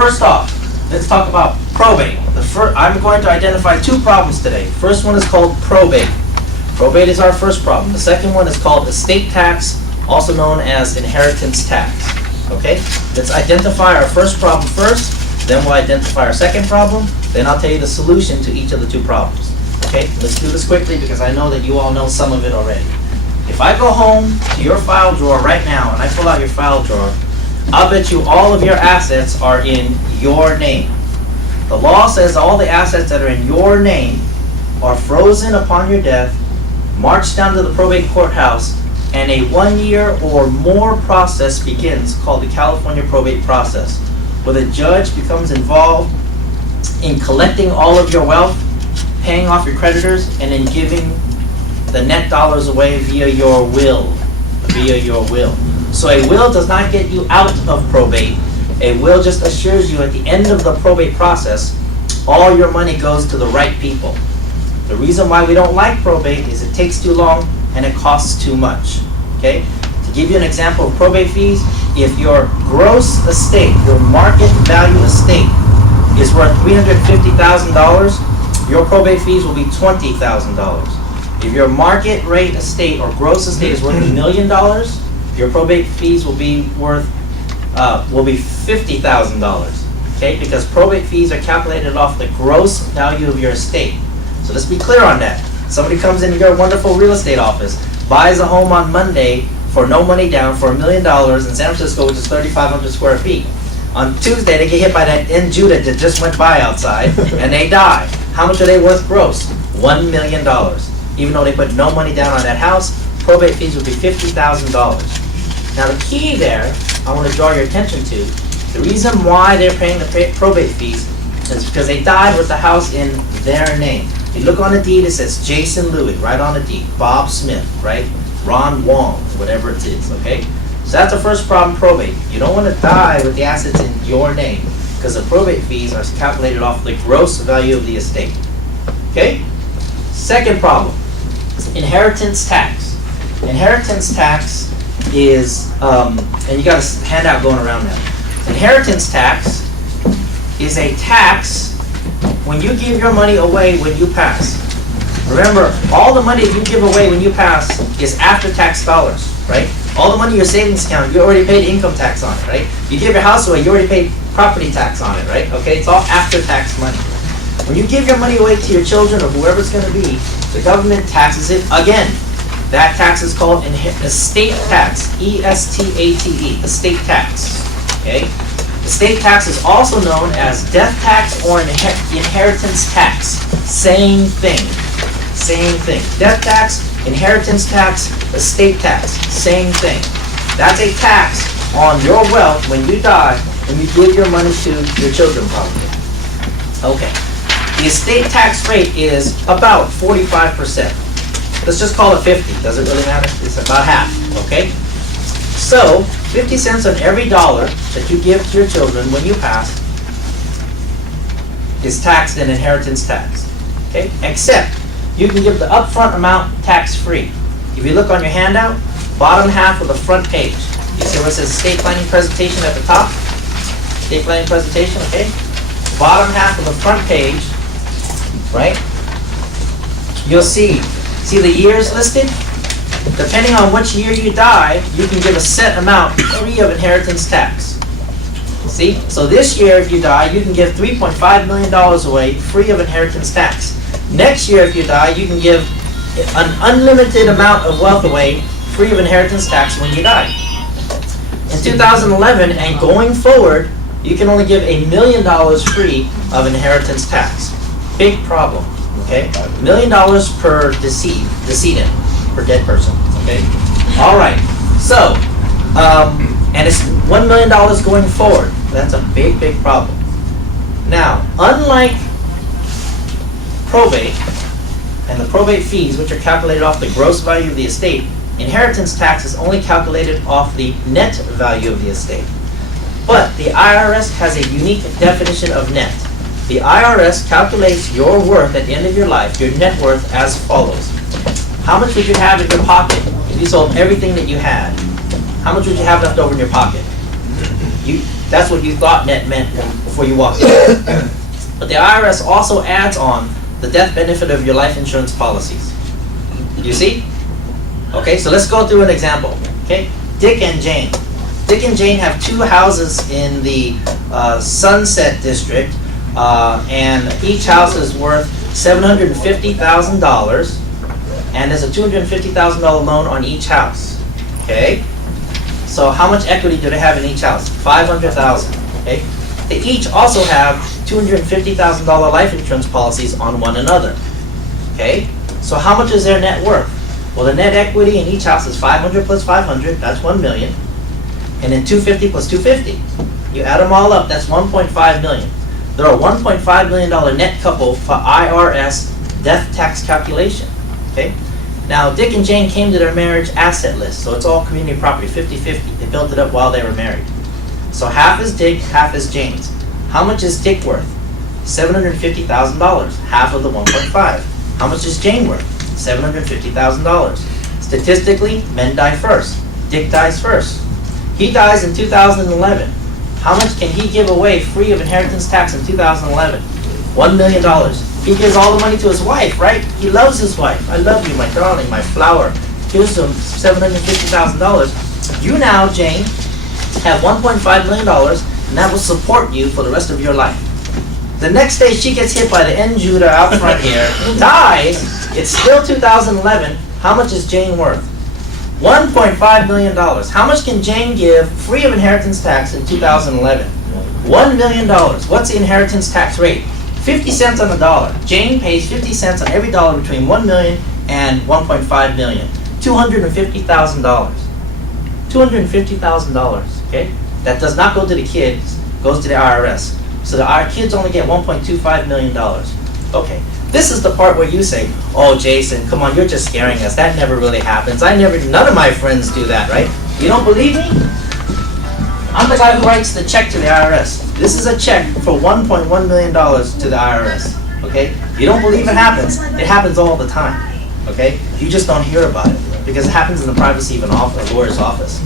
first off, let's talk about probate. I'm going to identify two problems today. First one is called probate. Probate is our first problem. The second one is called estate tax, also known as inheritance tax. Okay? Let's identify our first problem first, then we'll identify our second problem, then I'll tell you the solution to each of the two problems. Okay? Let's do this quickly because I know that you all know some of it already. If I go home to your file drawer right now and I pull out your file drawer, I'll bet you all of your assets are in your name. The law says all the assets that are in your name are frozen upon your death, marched down to the probate courthouse, and a 1 year or more process begins called the California probate process, where the judge becomes involved in collecting all of your wealth, paying off your creditors, and then giving the net dollars away via your will. So a will does not get you out of probate. A will just assures you at the end of the probate process, all your money goes to the right people. The reason why we don't like probate is it takes too long and it costs too much. Okay? To give you an example of probate fees, if your gross estate, your market value estate, is worth $350,000, your probate fees will be $20,000. If your market rate estate or gross estate is worth $1 million, your probate fees will be $50,000. Okay, because probate fees are calculated off the gross value of your estate. So let's be clear on that. Somebody comes into your wonderful real estate office, buys a home on Monday for no money down for $1 million in San Francisco, which is 3,500 square feet. On Tuesday, they get hit by that Judah that just went by outside, and they die. How much are they worth gross? $1 million. Even though they put no money down on that house, probate fees would be $50,000. Now the key there, I want to draw your attention to, the reason why they're paying the probate fees is because they died with the house in their name. You look on the deed, it says Jason Louie, right on the deed. Bob Smith, right? Ron Wong, whatever it is, okay? So that's the first problem, probate. You don't want to die with the assets in your name because the probate fees are calculated off the gross value of the estate. Okay? Second problem, inheritance tax. Inheritance tax is, and you got a handout going around now. Inheritance tax is a tax when you give your money away when you pass. Remember, all the money you give away when you pass is after-tax dollars, right? All the money in your savings account, you already paid income tax on it, right? You give your house away, you already paid property tax on it, right? Okay, it's all after-tax money. When you give your money away to your children or whoever it's going to be, the government taxes it again. That tax is called estate tax, E-S-T-A-T-E, estate tax, okay? Estate tax is also known as death tax or inheritance tax. Same thing. Same thing. Death tax, inheritance tax, estate tax. Same thing. That's a tax on your wealth when you die and you give your money to your children probably. Okay. The estate tax rate is about 45%. Let's just call it 50. Does it really matter? It's about half. Okay? So, 50 cents on every dollar that you give to your children when you pass is taxed in inheritance tax. Okay? Except, you can give the upfront amount tax-free. If you look on your handout, bottom half of the front page, you see where it says estate planning presentation at the top? Estate planning presentation, okay? Bottom half of the front page, right? You'll see the years listed? Depending on which year you die, you can give a set amount free of inheritance tax. See? So this year, if you die, you can give $3.5 million away free of inheritance tax. Next year, if you die, you can give an unlimited amount of wealth away free of inheritance tax when you die. In 2011 and going forward, you can only give $1 million free of inheritance tax. Big problem, okay? $1 million per decedent, per dead person, okay? All right, so, and it's $1 million going forward. That's a big, big problem. Now, unlike probate and the probate fees, which are calculated off the gross value of the estate, inheritance tax is only calculated off the net value of the estate. But the IRS has a unique definition of net. The IRS calculates your worth at the end of your life, your net worth, as follows. How much would you have in your pocket if you sold everything that you had? How much would you have left over in your pocket? That's what you thought net meant before you walked in. But the IRS also adds on the death benefit of your life insurance policies. You see? Okay, so let's go through an example. Okay, Dick and Jane. Dick and Jane have 2 houses in the Sunset District, and each house is worth $750,000, and there's a $250,000 loan on each house. Okay, so how much equity do they have in each house? $500,000. Okay, they each also have $250,000 life insurance policies on one another. Okay, so how much is their net worth? Well, the net equity in each house is 500 plus 500, that's 1 million. And then 250 plus 250. You add them all up, that's 1.5 million. They're a $1.5 million net couple for IRS death tax calculation. Okay? Now, Dick and Jane came to their marriage asset list, so it's all community property, 50-50. They built it up while they were married. So half is Dick, half is Jane's. How much is Dick worth? $750,000, half of the 1.5. How much is Jane worth? $750,000. Statistically, men die first. Dick dies first. He dies in 2011. How much can he give away free of inheritance tax in 2011? $1 million. He gives all the money to his wife, right? He loves his wife. I love you, my darling, my flower. Gives him $750,000. You now, Jane, have $1.5 million, and that will support you for the rest of your life. The next day she gets hit by the N-Judah out front here, dies, it's still 2011. How much is Jane worth? $1.5 million. How much can Jane give free of inheritance tax in 2011? $1 million. What's the inheritance tax rate? 50 cents on the dollar. Jane pays 50 cents on every dollar between 1 million and 1.5 million. $250,000. $250,000, okay? That does not go to the kids, goes to the IRS. So our kids only get $1.25 million. Okay, this is the part where you say, oh, Jason, come on, you're just scaring us. That never really happens. None of my friends do that, right? You don't believe me? I'm the guy who writes the check to the IRS. This is a check for $1.1 million to the IRS, okay? You don't believe it happens. It happens all the time, okay? You just don't hear about it because it happens in the privacy of a lawyer's office.